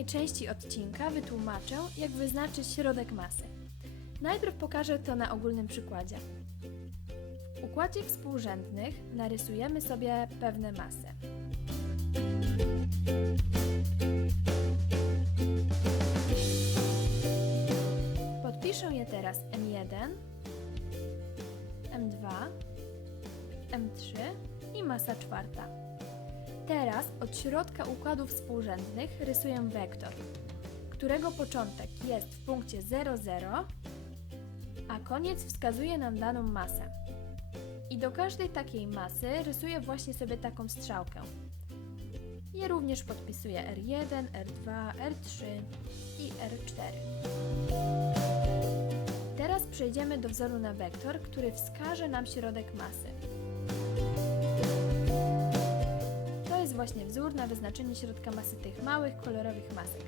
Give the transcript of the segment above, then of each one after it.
drugiej części odcinka wytłumaczę, jak wyznaczyć środek masy. Najpierw pokażę to na ogólnym przykładzie. W układzie współrzędnych narysujemy sobie pewne masy. Podpiszę je teraz M1, M2, M3 i masa czwarta. Teraz od środka układów współrzędnych rysuję wektor, którego początek jest w punkcie 0,0, a koniec wskazuje nam daną masę. I do każdej takiej masy rysuję właśnie sobie taką strzałkę. Je również podpisuję R1, R2, R3 i R4. Teraz przejdziemy do wzoru na wektor, który wskaże nam środek masy. Jest właśnie wzór na wyznaczenie środka masy tych małych, kolorowych masek.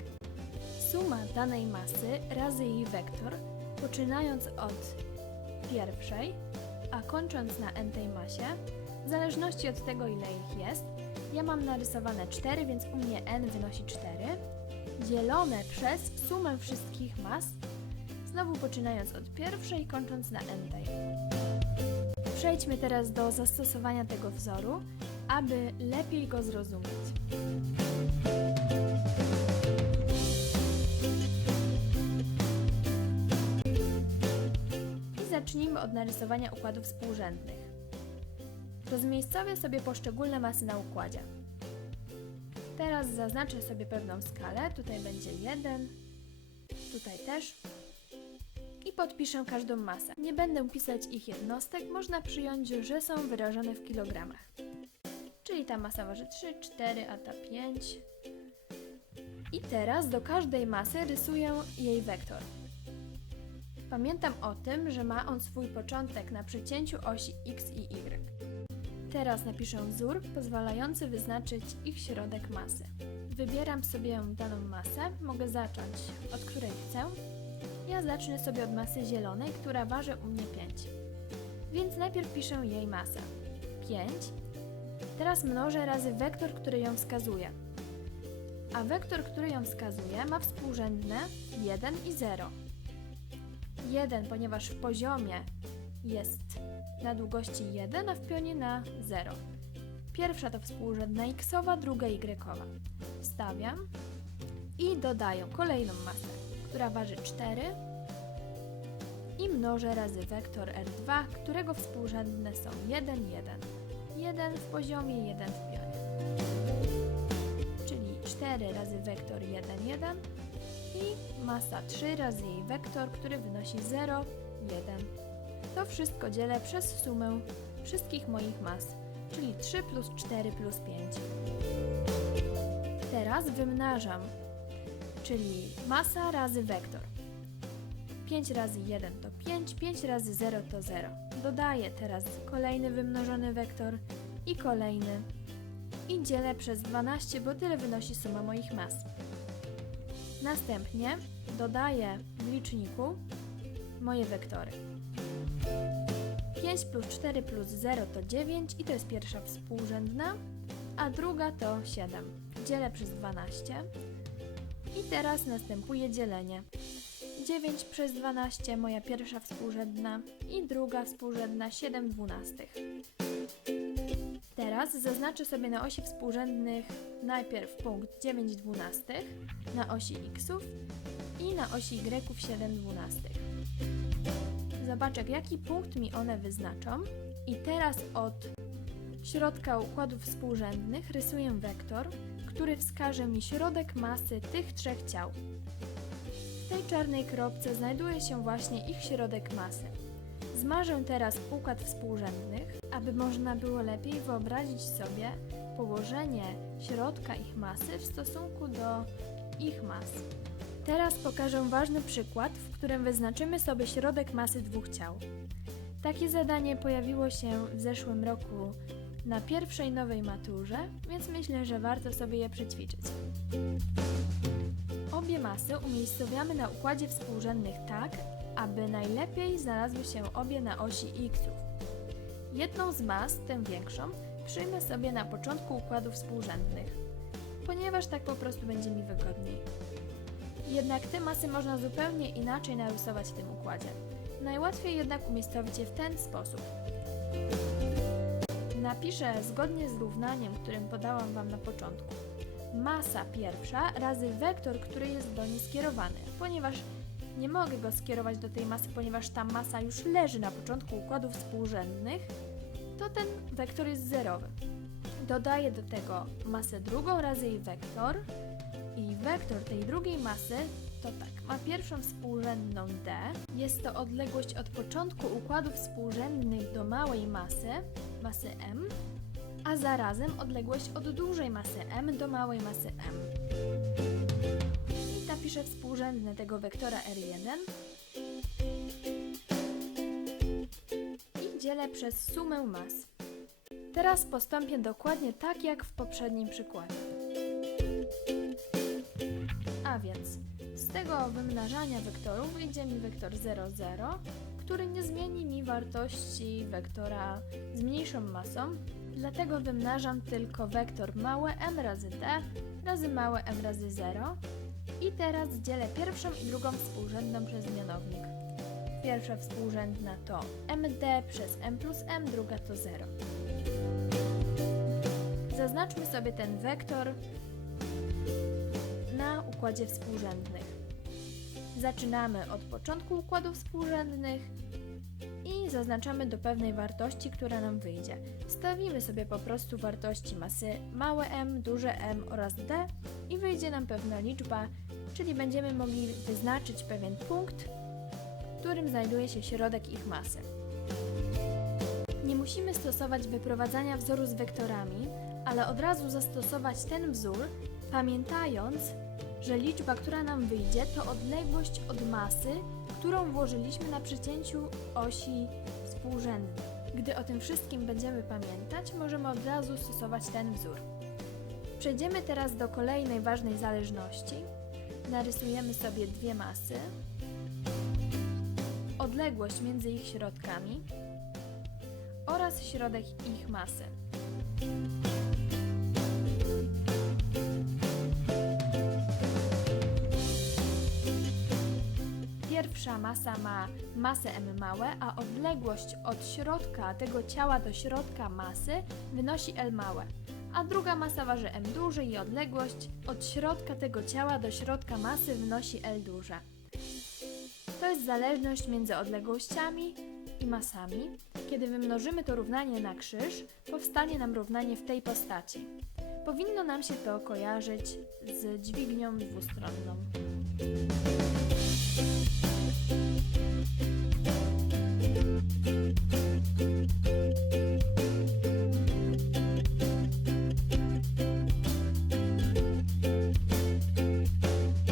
Suma danej masy razy jej wektor, poczynając od pierwszej, a kończąc na n tej masie, w zależności od tego ile ich jest, ja mam narysowane 4, więc u mnie n wynosi 4, dzielone przez sumę wszystkich mas, znowu poczynając od pierwszej, kończąc na n tej. Przejdźmy teraz do zastosowania tego wzoru, aby lepiej go zrozumieć. I zacznijmy od narysowania układów współrzędnych. Rozmiejscowię sobie poszczególne masy na układzie. Teraz zaznaczę sobie pewną skalę. Tutaj będzie 1, tutaj też. I podpiszę każdą masę. Nie będę pisać ich jednostek, można przyjąć, że są wyrażone w kilogramach. Czyli ta masa waży 3, 4, a ta 5. I teraz do każdej masy rysuję jej wektor. Pamiętam o tym, że ma on swój początek na przecięciu osi x i y. Teraz napiszę wzór pozwalający wyznaczyć ich środek masy. Wybieram sobie daną masę, mogę zacząć od której chcę. Ja zacznę sobie od masy zielonej, która waży u mnie 5. Więc najpierw piszę jej masę. 5. Teraz mnożę razy wektor, który ją wskazuje. A wektor, który ją wskazuje, ma współrzędne 1 i 0. 1, ponieważ w poziomie jest na długości 1, a w pionie na 0. Pierwsza to współrzędna xowa, druga y. Wstawiam i dodaję kolejną masę, która waży 4 i mnożę razy wektor R2, którego współrzędne są 1, 1. 1 w poziomie, 1 w pionie. Czyli 4 razy wektor 1, 1 i masa 3 razy jej wektor, który wynosi 0, 1. To wszystko dzielę przez sumę wszystkich moich mas, czyli 3 plus 4 plus 5. Teraz wymnażam, czyli masa razy wektor. 5 razy 1 to 5, 5 razy 0 to 0. Dodaję teraz kolejny wymnożony wektor i kolejny. I dzielę przez 12, bo tyle wynosi suma moich mas. Następnie dodaję w liczniku moje wektory. 5 plus 4 plus 0 to 9 i to jest pierwsza współrzędna, a druga to 7. Dzielę przez 12 i teraz następuje dzielenie. 9 przez 12 moja pierwsza współrzędna i druga współrzędna 7 dwunastych. Teraz zaznaczę sobie na osi współrzędnych najpierw punkt 9 dwunastych, na osi xów i na osi y 7 dwunastych. Zobaczę, jaki punkt mi one wyznaczą. I teraz od środka układów współrzędnych rysuję wektor, który wskaże mi środek masy tych trzech ciał. Tej czarnej kropce znajduje się właśnie ich środek masy. Zmarzę teraz układ współrzędnych, aby można było lepiej wyobrazić sobie położenie środka ich masy w stosunku do ich mas. Teraz pokażę ważny przykład, w którym wyznaczymy sobie środek masy dwóch ciał. Takie zadanie pojawiło się w zeszłym roku na pierwszej nowej maturze, więc myślę, że warto sobie je przećwiczyć. Obie masy umiejscowiamy na układzie współrzędnych tak, aby najlepiej znalazły się obie na osi xów. Jedną z mas, tę większą, przyjmę sobie na początku układów współrzędnych. ponieważ tak po prostu będzie mi wygodniej. Jednak te masy można zupełnie inaczej narysować w tym układzie. Najłatwiej jednak umiejscowić je w ten sposób. Napiszę zgodnie z równaniem, którym podałam Wam na początku. Masa pierwsza razy wektor, który jest do niej skierowany, ponieważ nie mogę go skierować do tej masy, ponieważ ta masa już leży na początku układów współrzędnych, to ten wektor jest zerowy. Dodaję do tego masę drugą razy jej wektor i wektor tej drugiej masy to tak, ma pierwszą współrzędną d, jest to odległość od początku układów współrzędnych do małej masy, masy m, a zarazem odległość od dużej masy m do małej masy m. I napiszę współrzędne tego wektora r1 i dzielę przez sumę mas. Teraz postąpię dokładnie tak jak w poprzednim przykładzie. A więc z tego wymnażania wektorów wyjdzie mi wektor 0, 0, który nie zmieni mi wartości wektora z mniejszą masą, dlatego wymnażam tylko wektor małe m razy d razy małe m razy 0 i teraz dzielę pierwszą i drugą współrzędną przez mianownik. Pierwsza współrzędna to md przez m plus m, druga to 0. Zaznaczmy sobie ten wektor na układzie współrzędnych. Zaczynamy od początku układów współrzędnych zaznaczamy do pewnej wartości, która nam wyjdzie. Stawimy sobie po prostu wartości masy małe m, duże m oraz d i wyjdzie nam pewna liczba, czyli będziemy mogli wyznaczyć pewien punkt, w którym znajduje się środek ich masy. Nie musimy stosować wyprowadzania wzoru z wektorami, ale od razu zastosować ten wzór, pamiętając, że liczba, która nam wyjdzie, to odległość od masy, którą włożyliśmy na przecięciu osi współrzędnej. Gdy o tym wszystkim będziemy pamiętać, możemy od razu stosować ten wzór. Przejdziemy teraz do kolejnej ważnej zależności. Narysujemy sobie dwie masy, odległość między ich środkami oraz środek ich masy. Pierwsza masa ma masę m małe, a odległość od środka tego ciała do środka masy wynosi L małe. A druga masa waży m duże i odległość od środka tego ciała do środka masy wynosi L duże. To jest zależność między odległościami i masami. Kiedy wymnożymy to równanie na krzyż, powstanie nam równanie w tej postaci. Powinno nam się to kojarzyć z dźwignią dwustronną.